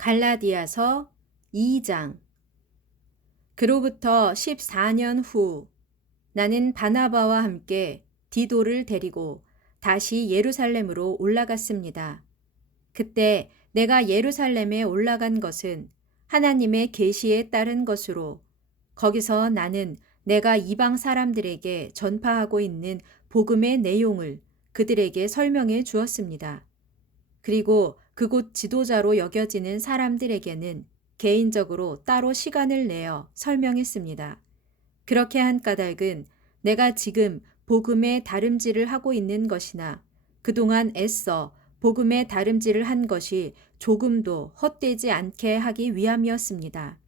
갈라디아서 2장. 그로부터 14년 후 나는 바나바와 함께 디도를 데리고 다시 예루살렘으로 올라갔습니다. 그때 내가 예루살렘에 올라간 것은 하나님의 계시에 따른 것으로, 거기서 나는 내가 이방 사람들에게 전파하고 있는 복음의 내용을 그들에게 설명해 주었습니다. 그리고 그곳 지도자로 여겨지는 사람들에게는 개인적으로 따로 시간을 내어 설명했습니다. 그렇게 한 까닭은 내가 지금 복음의 다름질을 하고 있는 것이나 그동안 애써 복음의 다름질을 한 것이 조금도 헛되지 않게 하기 위함이었습니다.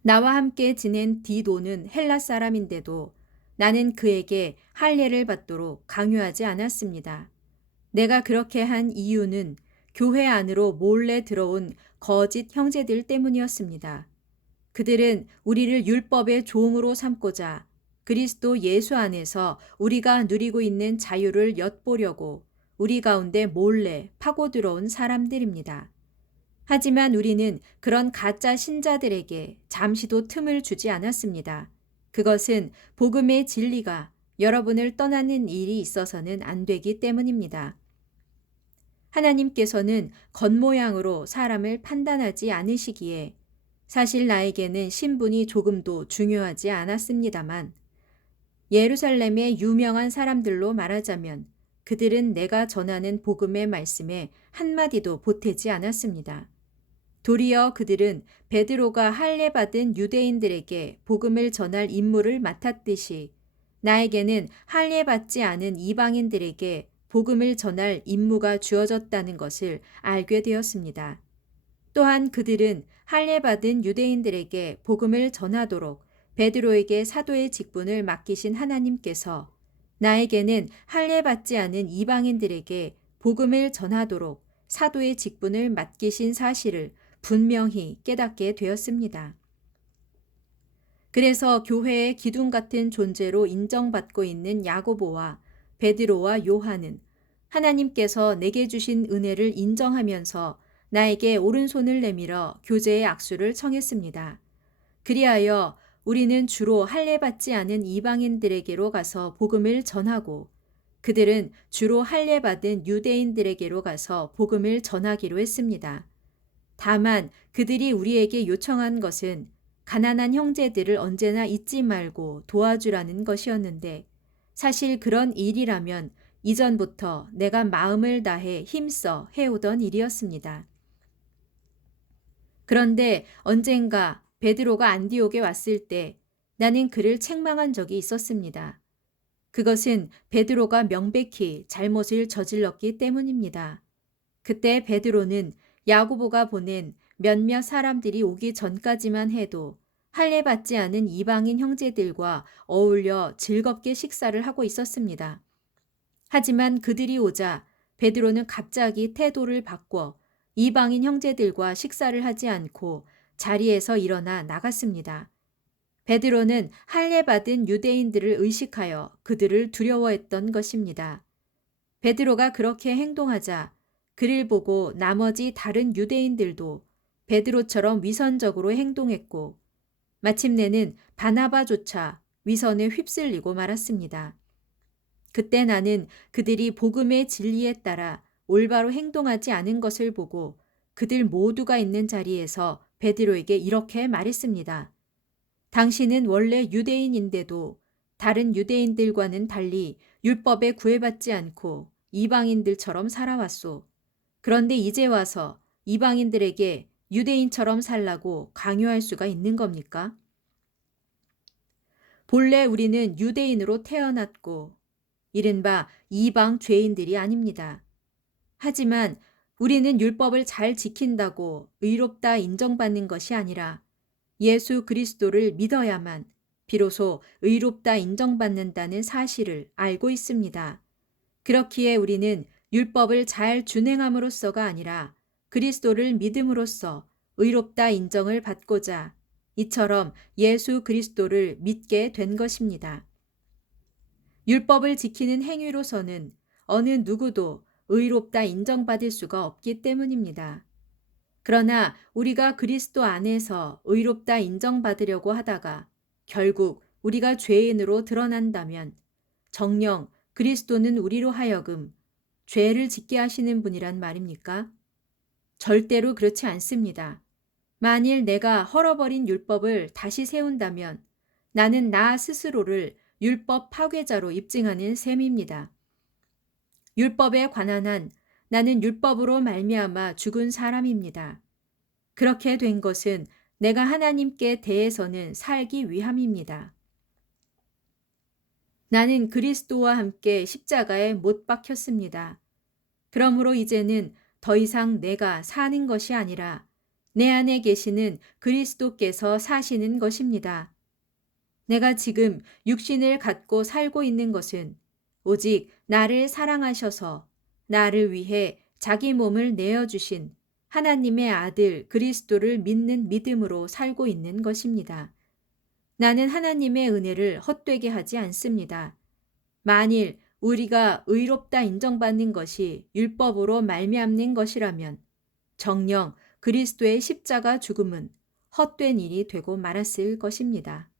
나와 함께 지낸 디도는 헬라 사람인데도 나는 그에게 할례를 받도록 강요하지 않았습니다. 내가 그렇게 한 이유는 교회 안으로 몰래 들어온 거짓 형제들 때문이었습니다. 그들은 우리를 율법의 종으로 삼고자 그리스도 예수 안에서 우리가 누리고 있는 자유를 엿보려고 우리 가운데 몰래 파고 들어온 사람들입니다. 하지만 우리는 그런 가짜 신자들에게 잠시도 틈을 주지 않았습니다. 그것은 복음의 진리가 여러분을 떠나는 일이 있어서는 안 되기 때문입니다. 하나님께서는 겉모양으로 사람을 판단하지 않으시기에 사실 나에게는 신분이 조금도 중요하지 않았습니다만, 예루살렘의 유명한 사람들로 말하자면 그들은 내가 전하는 복음의 말씀에 한마디도 보태지 않았습니다. 도리어 그들은 베드로가 할례 받은 유대인들에게 복음을 전할 임무를 맡았듯이 나에게는 할례 받지 않은 이방인들에게 복음을 전할 임무가 주어졌다는 것을 알게 되었습니다. 또한 그들은 할례 받은 유대인들에게 복음을 전하도록 베드로에게 사도의 직분을 맡기신 하나님께서 나에게는 할례 받지 않은 이방인들에게 복음을 전하도록 사도의 직분을 맡기신 사실을 분명히 깨닫게 되었습니다. 그래서 교회의 기둥 같은 존재로 인정받고 있는 야고보와 베드로와 요한은 하나님께서 내게 주신 은혜를 인정하면서 나에게 오른손을 내밀어 교제의 악수를 청했습니다. 그리하여 우리는 주로 할례 받지 않은 이방인들에게로 가서 복음을 전하고 그들은 주로 할례 받은 유대인들에게로 가서 복음을 전하기로 했습니다. 다만 그들이 우리에게 요청한 것은 가난한 형제들을 언제나 잊지 말고 도와주라는 것이었는데, 사실 그런 일이라면 이전부터 내가 마음을 다해 힘써 해오던 일이었습니다. 그런데 언젠가 베드로가 안디옥에 왔을 때 나는 그를 책망한 적이 있었습니다. 그것은 베드로가 명백히 잘못을 저질렀기 때문입니다. 그때 베드로는 야고보가 보낸 몇몇 사람들이 오기 전까지만 해도 할례 받지 않은 이방인 형제들과 어울려 즐겁게 식사를 하고 있었습니다. 하지만 그들이 오자 베드로는 갑자기 태도를 바꿔 이방인 형제들과 식사를 하지 않고 자리에서 일어나 나갔습니다. 베드로는 할례 받은 유대인들을 의식하여 그들을 두려워했던 것입니다. 베드로가 그렇게 행동하자 그를 보고 나머지 다른 유대인들도 베드로처럼 위선적으로 행동했고, 마침내는 바나바조차 위선에 휩쓸리고 말았습니다. 그때 나는 그들이 복음의 진리에 따라 올바로 행동하지 않은 것을 보고 그들 모두가 있는 자리에서 베드로에게 이렇게 말했습니다. 당신은 원래 유대인인데도 다른 유대인들과는 달리 율법에 구애받지 않고 이방인들처럼 살아왔소. 그런데 이제 와서 이방인들에게 유대인처럼 살라고 강요할 수가 있는 겁니까? 본래 우리는 유대인으로 태어났고 이른바 이방 죄인들이 아닙니다. 하지만 우리는 율법을 잘 지킨다고 의롭다 인정받는 것이 아니라 예수 그리스도를 믿어야만 비로소 의롭다 인정받는다는 사실을 알고 있습니다. 그렇기에 우리는 율법을 잘 준행함으로써가 아니라 그리스도를 믿음으로써 의롭다 인정을 받고자 이처럼 예수 그리스도를 믿게 된 것입니다. 율법을 지키는 행위로서는 어느 누구도 의롭다 인정받을 수가 없기 때문입니다. 그러나 우리가 그리스도 안에서 의롭다 인정받으려고 하다가 결국 우리가 죄인으로 드러난다면 정녕 그리스도는 우리로 하여금 죄를 짓게 하시는 분이란 말입니까? 절대로 그렇지 않습니다. 만일 내가 헐어버린 율법을 다시 세운다면 나는 나 스스로를 율법 파괴자로 입증하는 셈입니다. 율법에 관한 한 나는 율법으로 말미암아 죽은 사람입니다. 그렇게 된 것은 내가 하나님께 대해서는 살기 위함입니다. 나는 그리스도와 함께 십자가에 못 박혔습니다. 그러므로 이제는 더 이상 내가 사는 것이 아니라 내 안에 계시는 그리스도께서 사시는 것입니다. 내가 지금 육신을 갖고 살고 있는 것은 오직 나를 사랑하셔서 나를 위해 자기 몸을 내어주신 하나님의 아들 그리스도를 믿는 믿음으로 살고 있는 것입니다. 나는 하나님의 은혜를 헛되게 하지 않습니다. 만일 우리가 의롭다 인정받는 것이 율법으로 말미암는 것이라면 정녕 그리스도의 십자가 죽음은 헛된 일이 되고 말았을 것입니다.